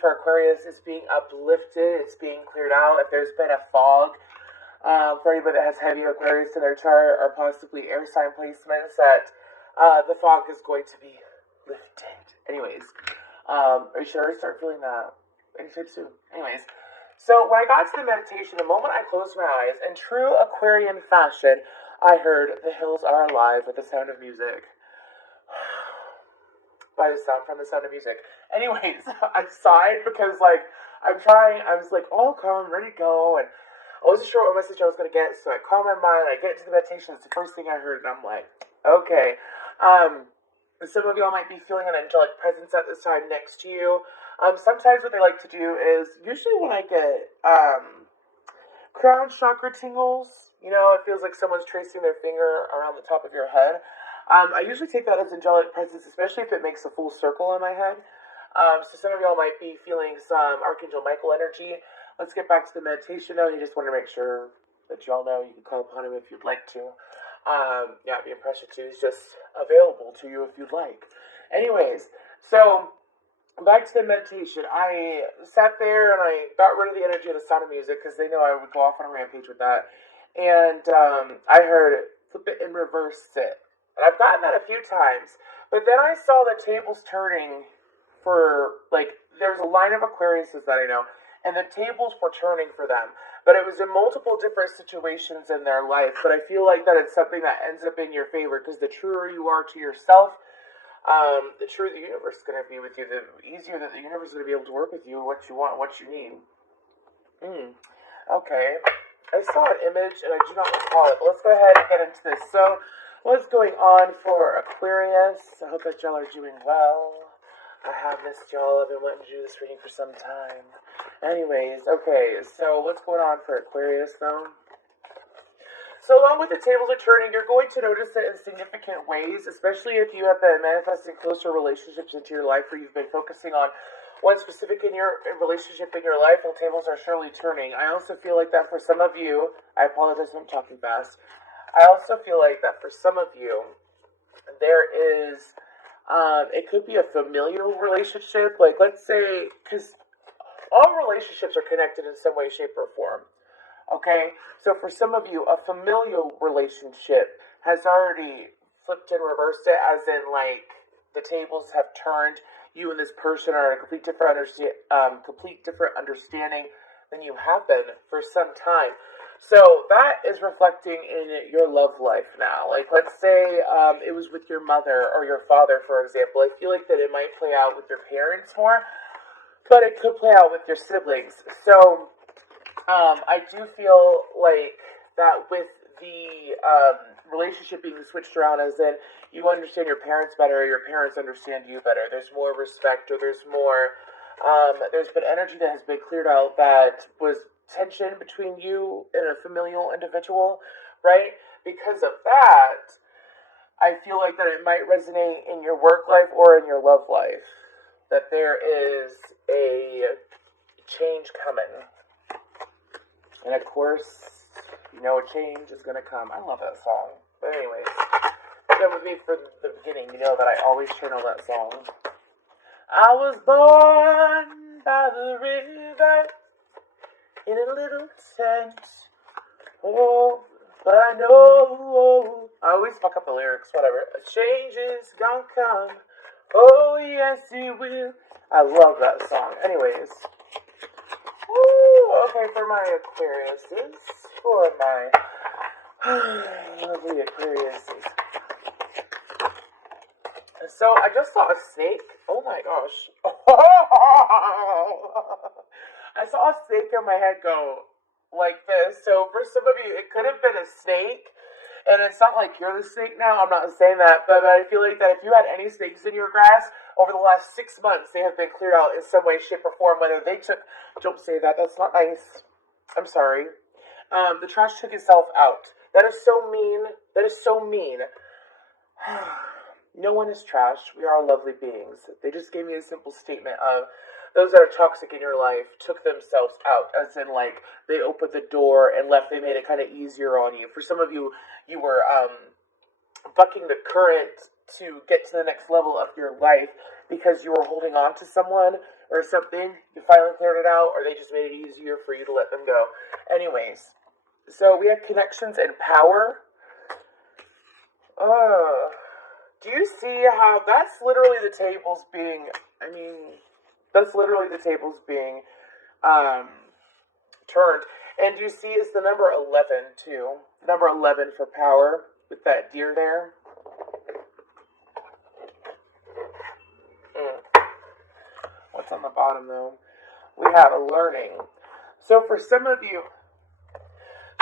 for Aquarius is being uplifted. It's being cleared out. If there's been a fog, for anybody that has heavy Aquarius in their chart, or possibly air sign placements, that the fog is going to be lifted. Anyways, you should already start feeling that anytime soon. Anyways, so when I got to the meditation, the moment I closed my eyes, in true Aquarian fashion, I heard "The Hills Are Alive" with the sound of music. From the sound of music. Anyways, I sighed because, like, I was like, all calm, ready to go, and I wasn't sure what message I was going to get, so I calmed my mind, I get into the meditation, it's the first thing I heard, and I'm like, okay. Some of y'all might be feeling an angelic presence at this time next to you. Sometimes what they like to do is, usually when I get, crown chakra tingles, you know, it feels like someone's tracing their finger around the top of your head. I usually take that as angelic presence, especially if it makes a full circle in my head. So some of y'all might be feeling some Archangel Michael energy. Let's get back to the meditation now. He just wanted to make sure that y'all know you can call upon him if you'd like to. Being pressured to. He's just available to you if you'd like. Anyways, so back to the meditation. I sat there and I got rid of the energy of the sound of music because they know I would go off on a rampage with that. And I heard flip it and reverse it. And I've gotten that a few times, but then I saw the tables turning for, like, there's a line of Aquariuses that I know, and the tables were turning for them, but it was in multiple different situations in their life, but I feel like that it's something that ends up in your favor, because the truer you are to yourself, the truer the universe is going to be with you, the easier that the universe is going to be able to work with you, what you want, what you need. Okay, I saw an image, and I do not recall it, but let's go ahead and get into this. So, what's going on for Aquarius? I hope that y'all are doing well. I have missed y'all. I've been wanting to do this reading for some time. Anyways, okay, so what's going on for Aquarius, though? So along with the tables are turning, you're going to notice it in significant ways, especially if you have been manifesting closer relationships into your life, where you've been focusing on one specific relationship in your life, and tables are surely turning. I also feel like that for some of you, I apologize if I'm talking fast, I also feel like that for some of you, there is, it could be a familial relationship. Like, let's say, because all relationships are connected in some way, shape, or form. Okay? So for some of you, a familial relationship has already flipped and reversed it, as in, like, the tables have turned. You and this person are in a complete different understanding than you have been for some time. So that is reflecting in your love life now. Like, let's say it was with your mother or your father, for example. I feel like that it might play out with your parents more, but it could play out with your siblings. So I do feel like that with the relationship being switched around, as in you understand your parents better, or your parents understand you better. There's more respect, or there's more, there's been energy that has been cleared out that was tension between you and a familial individual, right? Because of that, I feel like that it might resonate in your work life or in your love life, that there is a change coming. And of course, you know, a change is going to come. I love that song. But anyways, that with me for the beginning. You know that I always channel that song. I was born by the river in a little tent. Oh, but I know. I always fuck up the lyrics, whatever. A change is gonna come. Oh, yes, it will. I love that song. Anyways. Woo, okay, for my Aquariuses. For my lovely Aquariuses. So, I just saw a snake. Oh my gosh. I saw a snake in my head go like this. So for some of you, it could have been a snake. And it's not like you're the snake now. I'm not saying that. But I feel like that if you had any snakes in your grass over the last 6 months, they have been cleared out in some way, shape, or form. Whether they took... Don't say that. That's not nice. I'm sorry. The trash took itself out. That is so mean. That is so mean. No one is trash. We are all lovely beings. They just gave me a simple statement of those that are toxic in your life took themselves out, as in, like, they opened the door and left. They made it kind of easier on you. For some of you, you were bucking the current to get to the next level of your life, because you were holding on to someone or something. You finally cleared it out, or they just made it easier for you to let them go. Anyways, so we have connections and power. Do you see how that's literally the tables being, that's literally the tables being turned. And do you see it's the number 11 too? Number 11 for power with that deer there. What's on the bottom though? We have a learning. So for some of you,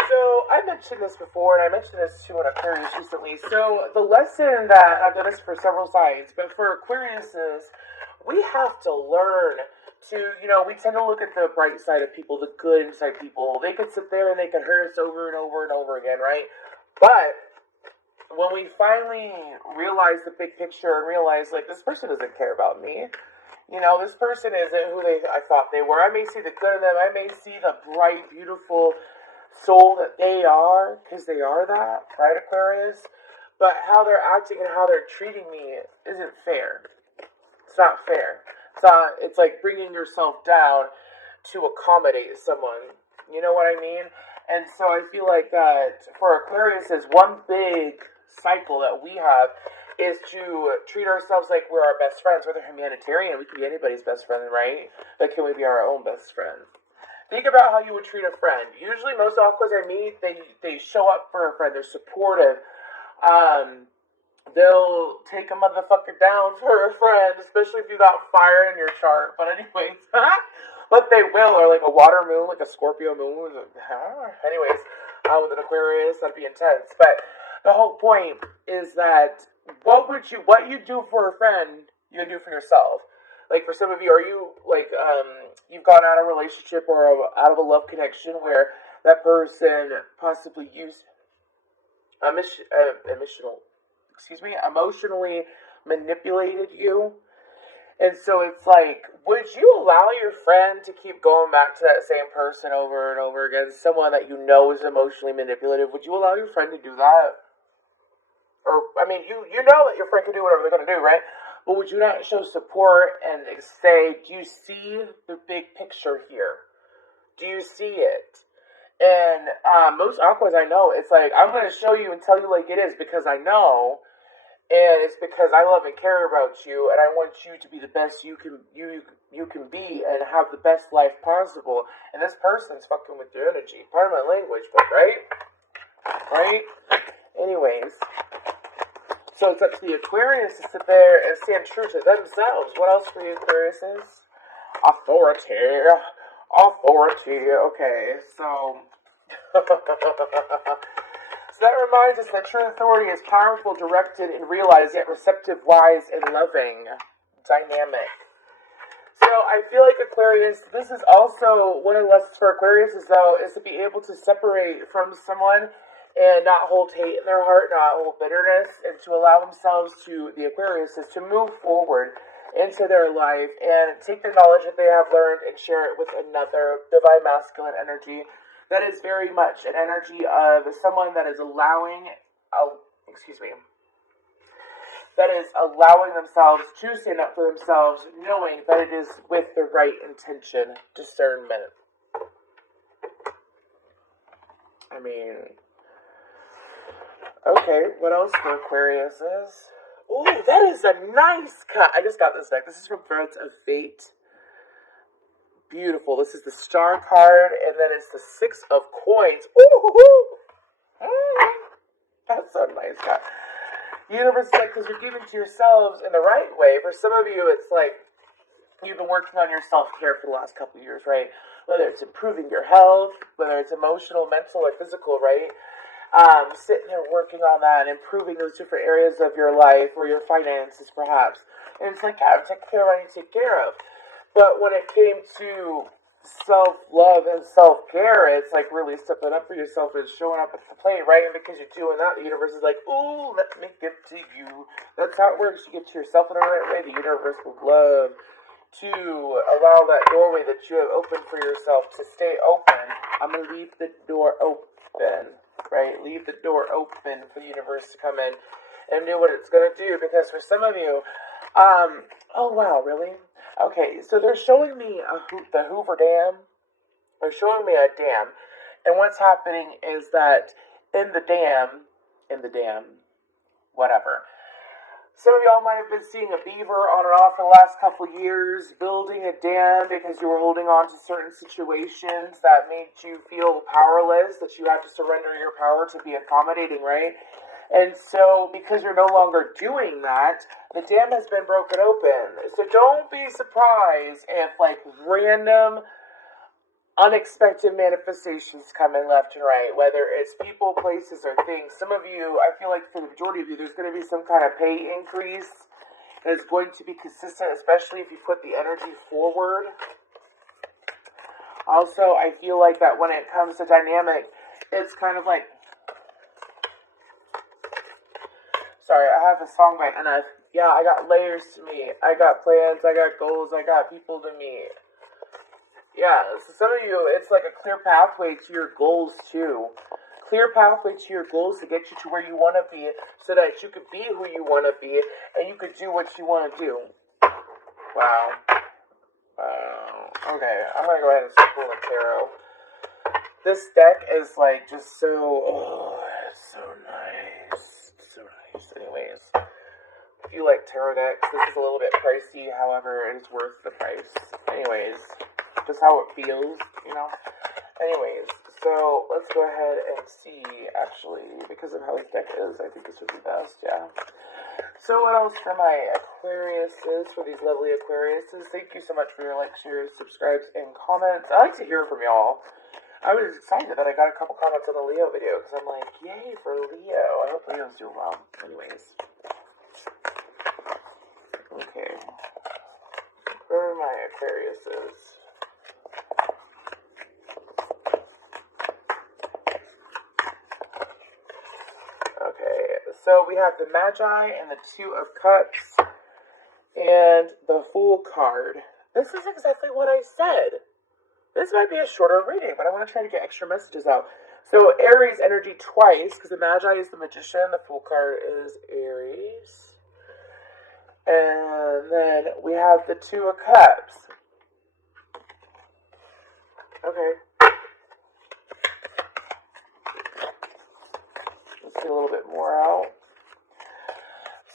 so I mentioned this before, and I mentioned this too on Aquarius recently. So the lesson that, I've done this for several signs, but for Aquarius is, we have to learn to, we tend to look at the bright side of people, the good inside people. They could sit there and they could hurt us over and over and over again, right? But when we finally realize the big picture and realize, like, this person doesn't care about me. This person isn't who I thought they were. I may see the good in them. I may see the bright, beautiful soul that they are, because they are that, right, Aquarius? But how they're acting and how they're treating me isn't fair. It's not fair. It's like bringing yourself down to accommodate someone. You know what I mean? And so I feel like that for Aquarius is one big cycle that we have is to treat ourselves like we're our best friends. Whether humanitarian, we can be anybody's best friend, right? But can we be our own best friend? Think about how you would treat a friend. Usually most aquas I meet, they show up for a friend. They're supportive. They'll take a motherfucker down for a friend, especially if you got fire in your chart. But anyways, but they will, or like a water moon, like a Scorpio moon. Anyways, with an Aquarius, that'd be intense. But the whole point is that what you do for a friend, you do for yourself. Like for some of you, are you like you've gone out of a relationship or out of a love connection where that person possibly used emotionally manipulated you? And so it's like, would you allow your friend to keep going back to that same person over and over again? Someone that you know is emotionally manipulative. Would you allow your friend to do that? Or, you know that your friend can do whatever they're going to do, right? But would you not show support and say, do you see the big picture here? Do you see it? And most aquas I know, it's like, I'm going to show you and tell you like it is because I know. And it's because I love and care about you, and I want you to be the best you can be and have the best life possible. And this person's fucking with your energy. Pardon my language, but right? Right? Anyways. So it's up to the Aquarius to sit there and stand true to themselves. What else for you, Aquariuses? Authority. Okay, so... So that reminds us that true authority is powerful, directed, and realized, yet receptive, wise, and loving. Dynamic. So I feel like Aquarius, this is also one of the lessons for Aquarius is to be able to separate from someone and not hold hate in their heart, not hold bitterness, and to allow themselves the Aquarius is to move forward into their life and take the knowledge that they have learned and share it with another divine masculine energy. That is very much an energy of someone that is allowing themselves to stand up for themselves, knowing that it is with the right intention, discernment. Okay, what else for Aquarius is? Ooh, that is a nice cut. I just got this deck. This is from Threads of Fate. Beautiful. This is the Star card, and then it's the Six of Coins. Ooh, that's so nice, God. Universe is like, because you're giving to yourselves in the right way. For some of you, it's like you've been working on your self-care for the last couple of years, right? Whether it's improving your health, whether it's emotional, mental, or physical, right? Sitting there working on that and improving those different areas of your life or your finances, perhaps. And it's like, yeah, take care of what I need to take care of. But when it came to self-love and self-care, it's like really stepping up for yourself and showing up at the plate, right? And because you're doing that, the universe is like, ooh, let me give to you. That's how it works. You give to yourself in the right way, the universe would love to allow that doorway that you have opened for yourself to stay open. I'm going to leave the door open, right? Leave the door open for the universe to come in and do what it's going to do. Because for some of you, Oh wow, really? Okay, so they're showing me the Hoover Dam. They're showing me a dam, and what's happening is that in the dam, whatever. Some of y'all might have been seeing a beaver on and off for the last couple of years, building a dam because you were holding on to certain situations that made you feel powerless, that you had to surrender your power to be accommodating, right? And so, because you're no longer doing that, the dam has been broken open. So don't be surprised if, like, random unexpected manifestations come in left and right, whether it's people, places, or things. Some of you, I feel like for the majority of you, there's going to be some kind of pay increase that is going to be consistent, especially if you put the energy forward. Also, I feel like that when it comes to dynamic, it's kind of like, sorry, I have a song by NF. Yeah, I got layers to meet. I got plans, I got goals, I got people to meet. Yeah, so some of you, it's like a clear pathway to your goals too. Clear pathway to your goals to get you to where you want to be so that you could be who you want to be and you could do what you want to do. Wow. Okay, I'm going to go ahead and start pulling tarot. This deck is like just so, it's so nice. It's so nice. Anyways, if you like tarot decks, this is a little bit pricey, however, it is worth the price. Anyways, just how it feels, you know? Anyways, so let's go ahead and see, actually, because of how this deck is, I think this would be best, yeah. So what else for my Aquariuses, for these lovely Aquariuses? Thank you so much for your likes, shares, subscribes, and comments. I like to hear from y'all. I was excited that I got a couple comments on the Leo video, because I'm like, yay for Leo. I hope Leo's doing well. Anyways. Okay. Where are my Aquariuses? So we have the Magi and the Two of Cups and the Fool card. This is exactly what I said. This might be a shorter reading, but I want to try to get extra messages out. So Aries energy twice, because the Magi is the Magician, the Fool card is Aries. And then we have the Two of Cups. Okay. Let's get a little bit more out.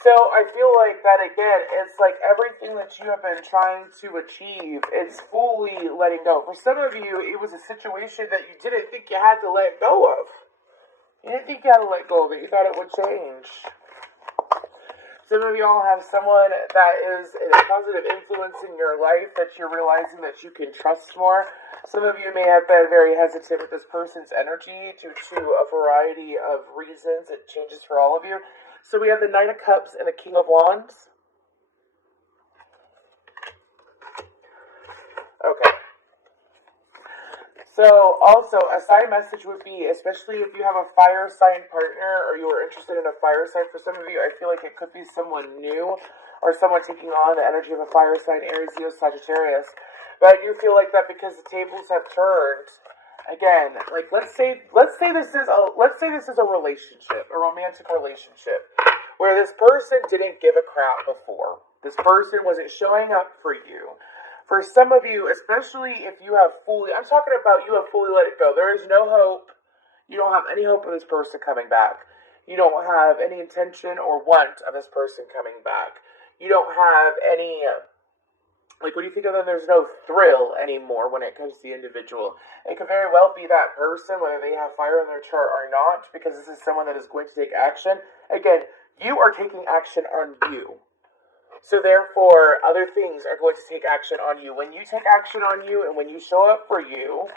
So I feel like that again, it's like everything that you have been trying to achieve, it's fully letting go. For some of you, it was a situation that you didn't think you had to let go of. You didn't think you had to let go of it. You thought it would change. Some of y'all have someone that is a positive influence in your life that you're realizing that you can trust more. Some of you may have been very hesitant with this person's energy due to a variety of reasons. It changes for all of you. So we have the Knight of Cups and the King of Wands. Okay. So also a side message would be, especially if you have a fire sign partner or you are interested in a fire sign, for some of you, I feel like it could be someone new or someone taking on the energy of a fire sign, Aries, Leo, Sagittarius. But I do feel like that because the tables have turned. Again, like let's say this is a relationship, a romantic relationship, where this person didn't give a crap before. This person wasn't showing up for you. For some of you, especially if you have fully, I'm talking about you have fully let it go. There is no hope. You don't have any hope of this person coming back. You don't have any intention or want of this person coming back. You don't have any, like when you think of them, there's no thrill anymore when it comes to the individual. It could very well be that person, whether they have fire in their chart or not, because this is someone that is going to take action. Again, you are taking action on you. So therefore, other things are going to take action on you. When you take action on you and when you show up for you,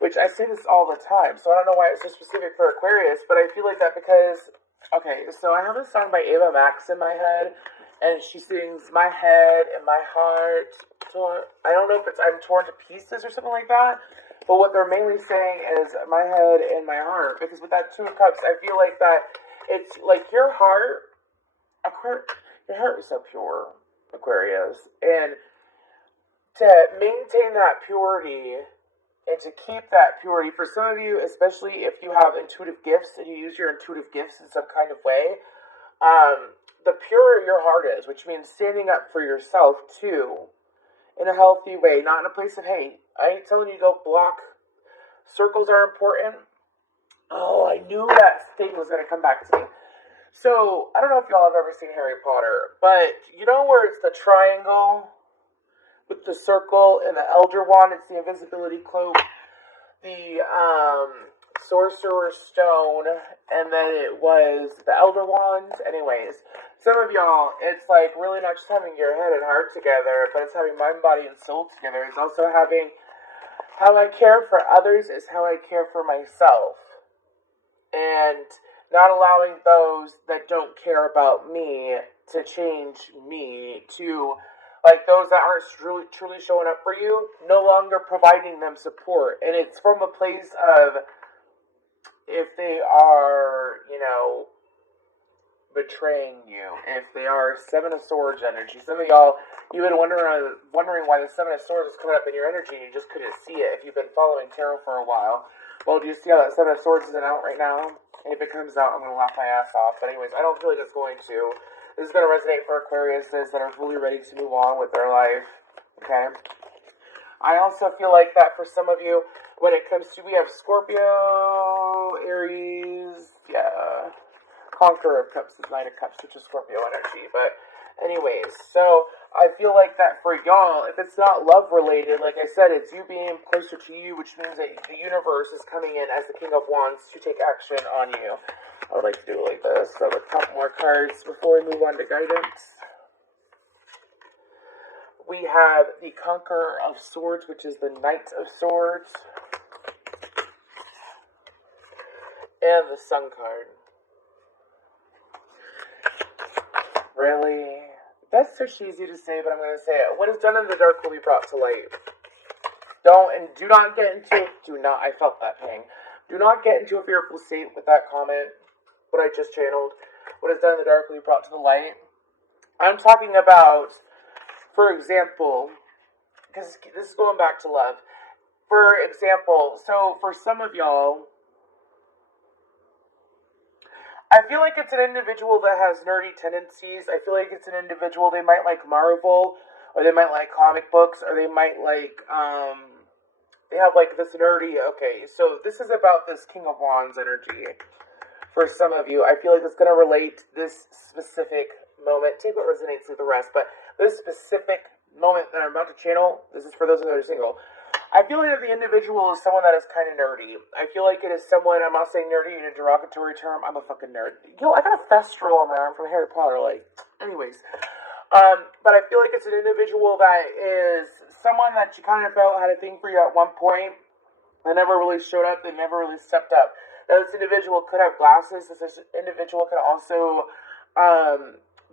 which I say this all the time, so I don't know why it's so specific for Aquarius, but I feel like that because, okay, so I have a song by Ava Max in my head, and she sings My Head and My Heart. So I don't know if it's I'm torn to pieces or something like that, but what they're mainly saying is my head and my heart, because with that Two of Cups, I feel like that it's like your heart, your heart is so pure, Aquarius, and to maintain that purity and to keep that purity, for some of you, especially if you have intuitive gifts and you use your intuitive gifts in some kind of way, the purer your heart is, which means standing up for yourself too, in a healthy way, not in a place of hate. I ain't telling you to go block. Circles are important. Oh, I knew that thing was going to come back to me. So, I don't know if y'all have ever seen Harry Potter, but you know where it's the triangle with the circle and the Elder Wand? It's the invisibility cloak, the Sorcerer's Stone, and then it was the Elder Wand. Anyways, some of y'all, it's like really not just having your head and heart together, but it's having mind, body, and soul together. It's also having how I care for others is how I care for myself. And not allowing those that don't care about me to change me to, like, those that aren't truly showing up for you, no longer providing them support. And it's from a place of, if they are, betraying you, if they are Seven of Swords energy. Some of y'all, you've been wondering why the Seven of Swords is coming up in your energy and you just couldn't see it if you've been following tarot for a while. Well, do you see how that Seven of Swords isn't out right now? And if it comes out, I'm going to laugh my ass off. But anyways, I don't feel like it's going to. This is going to resonate for Aquariuses that are fully ready to move on with their life. Okay? I also feel like that for some of you, when it comes to, we have Scorpio, Aries, yeah, Conqueror of Cups, Knight of Cups, which is Scorpio energy. But anyways, so I feel like that for y'all, if it's not love related, like I said, it's you being closer to you, which means that the universe is coming in as the King of Wands to take action on you. I would like to do it like this. So a couple more cards before we move on to guidance. We have the Conqueror of Swords, which is the Knight of Swords. And the Sun card. Really? That's so cheesy to say, but I'm going to say it. What is done in the dark will be brought to light. Do not get into, I felt that pang. Do not get into a fearful state with that comment, what I just channeled. What is done in the dark will be brought to the light. I'm talking about, for example, because this is going back to love. For example, so for some of y'all, I feel like it's an individual that has nerdy tendencies. I feel like it's an individual, they might like Marvel, or they might like comic books, or they might like, they have like this nerdy, okay, so this is about this King of Wands energy. For some of you, I feel like it's going to relate this specific moment. Take what resonates with the rest, but this specific moment that I'm about to channel, this is for those that are single. I feel like the individual is someone that is kind of nerdy. I feel like it is someone, I'm not saying nerdy in a derogatory term, I'm a fucking nerd. Yo, I got a festival on my arm from Harry Potter, like, anyways. But I feel like it's an individual that is someone that you kind of felt had a thing for you at one point. They never really showed up, they never really stepped up. Now, this individual could have glasses, this individual could also,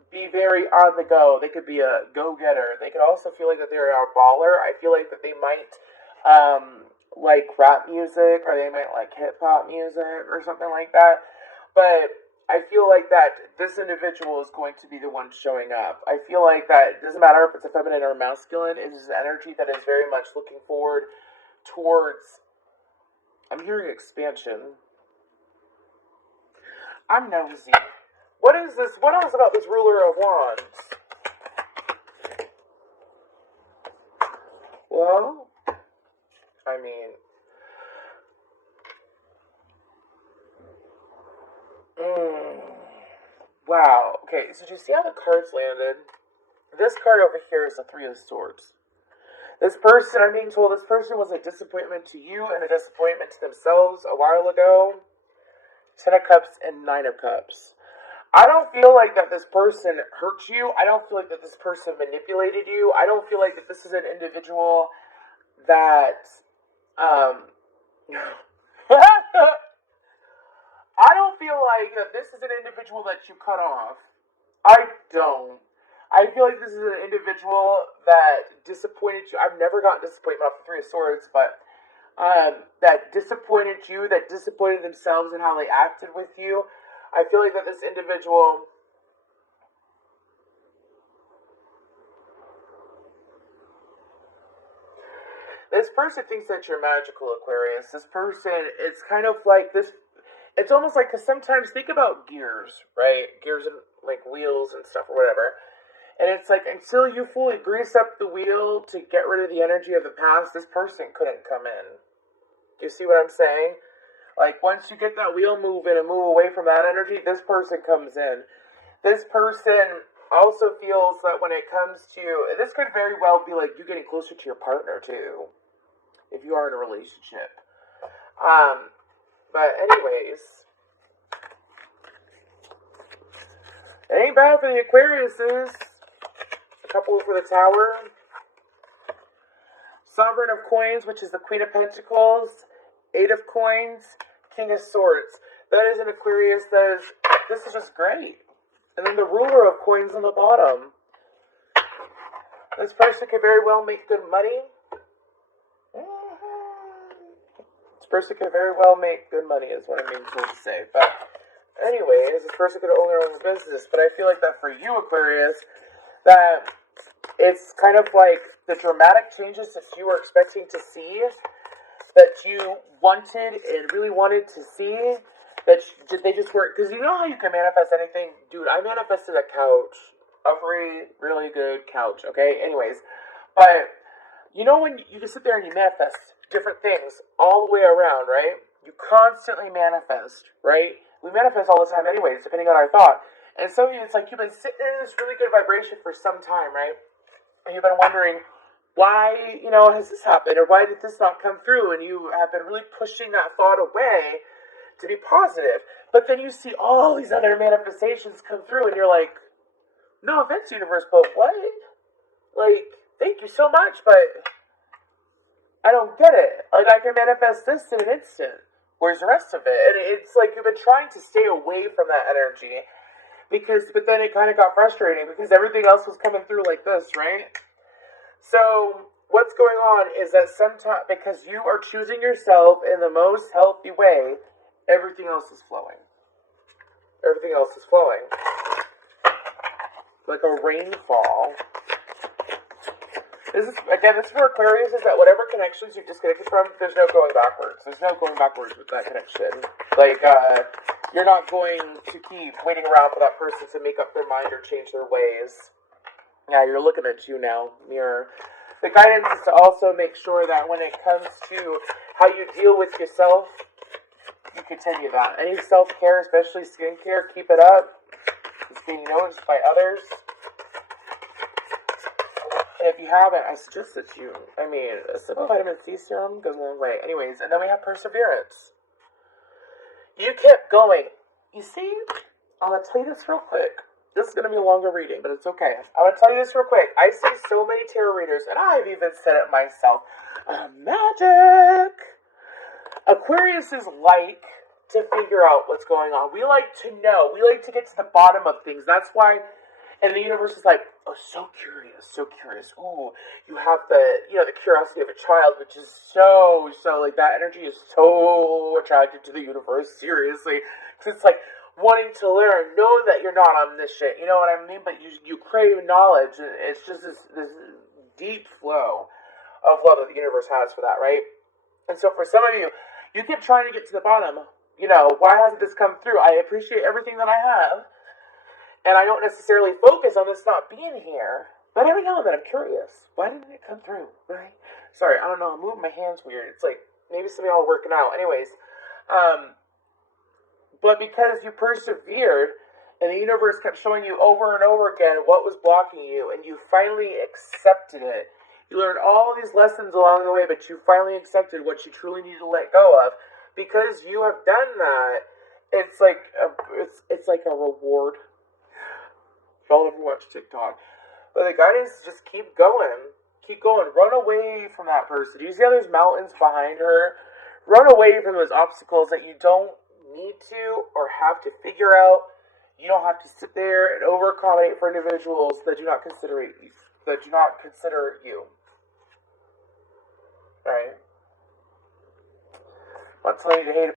be very on the go. They could be a go-getter. They could also feel like that they're a baller. I feel like that they might like rap music, or they might like hip-hop music or something like that. But I feel like that this individual is going to be the one showing up. I feel like that it doesn't matter if it's a feminine or masculine. It is an energy that is very much looking forward towards, I'm hearing expansion. I'm nosy. What is this? What else about this ruler of wands? Well, I mean, wow. Okay, so do you see how the cards landed? This card over here is the Three of Swords. This person, I'm being told, this person was a disappointment to you and a disappointment to themselves a while ago. 10 of Cups and 9 of Cups. I don't feel like that this person hurt you. I don't feel like that this person manipulated you. I don't feel like that this is an individual that, I don't feel like that this is an individual that you cut off. I don't. I feel like this is an individual that disappointed you. I've never gotten disappointment off the Three of Swords, but that disappointed you, that disappointed themselves in how they acted with you. I feel like that this individual, this person thinks that you're magical, Aquarius. This person, it's kind of like this, it's almost like, because sometimes think about gears, right? Gears and like wheels and stuff or whatever. And it's like, until you fully grease up the wheel to get rid of the energy of the past, this person couldn't come in. Do you see what I'm saying? Like, once you get that wheel moving and move away from that energy, this person comes in. This person also feels that when it comes to, this could very well be like you getting closer to your partner too, if you are in a relationship. But anyways, it ain't bad for the Aquariuses. A couple for the Tower. Sovereign of Coins, which is the Queen of Pentacles. 8 of Coins. King of Swords. That is an Aquarius that is, this is just great. And then the Ruler of Coins on the bottom. This person could very well make good money. This person could very well make good money is what I mean to say. But anyways, this person could own their own business. But I feel like that for you, Aquarius, that it's kind of like the dramatic changes that you were expecting to see, that you wanted and really wanted to see, that they just weren't. Because you know how you can manifest anything? Dude, I manifested a couch. A really good couch, okay? Anyways, but you know when you can sit there and you manifest different things all the way around, right? You constantly manifest, right? We manifest all the time anyways, depending on our thought. And so it's like you've been sitting in this really good vibration for some time, right? And you've been wondering, why, has this happened? Or why did this not come through? And you have been really pushing that thought away to be positive. But then you see all these other manifestations come through and you're like, no offense, universe, but what? Like, thank you so much, but I don't get it. Like, I can manifest this in an instant. Where's the rest of it? And it's like you've been trying to stay away from that energy. But then it kind of got frustrating because everything else was coming through like this, right? So what's going on is that sometimes, because you are choosing yourself in the most healthy way, everything else is flowing. Everything else is flowing. Like a rainfall. This is for Aquarius, is that whatever connections you've disconnected from, there's no going backwards. There's no going backwards with that connection. Like, you're not going to keep waiting around for that person to make up their mind or change their ways. Yeah, you're looking at you now, mirror. The guidance is to also make sure that when it comes to how you deal with yourself, you continue that. Any self-care, especially skincare, keep it up. It's being noticed by others. And if you haven't, I suggest that a simple vitamin C serum goes a long way. Anyways, and then we have perseverance. You kept going. You see, I'm going to tell you this real quick. This is going to be a longer reading, but it's okay. I'm going to tell you this real quick. I see so many tarot readers, and I've even said it myself. Magic! Aquariuses like to figure out what's going on. We like to know. We like to get to the bottom of things. That's why, and the universe is like, oh, so curious, so curious. Ooh, you have the curiosity of a child, which is so, like, that energy is so attracted to the universe, seriously. Because it's like wanting to learn, knowing that you're not omniscient, you know what I mean? But you crave knowledge, and it's just this deep flow of love that the universe has for that, right? And so for some of you, you keep trying to get to the bottom. Why hasn't this come through? I appreciate everything that I have, and I don't necessarily focus on this not being here, but every now and then I'm curious. Why didn't it come through, right? Sorry, I don't know, I'm moving my hands weird. It's like, maybe something all working out. Anyways, but because you persevered, and the universe kept showing you over and over again what was blocking you, and you finally accepted it. You learned all these lessons along the way, but you finally accepted what you truly need to let go of. Because you have done that, it's like a reward. Y'all ever watch TikTok? But the guidance is just keep going. Keep going. Run away from that person. Do you see how there's mountains behind her? Run away from those obstacles that you don't need to or have to figure out. You don't have to sit there and over-accommodate for individuals that do not consider you. Alright? I'm not telling you to hate it.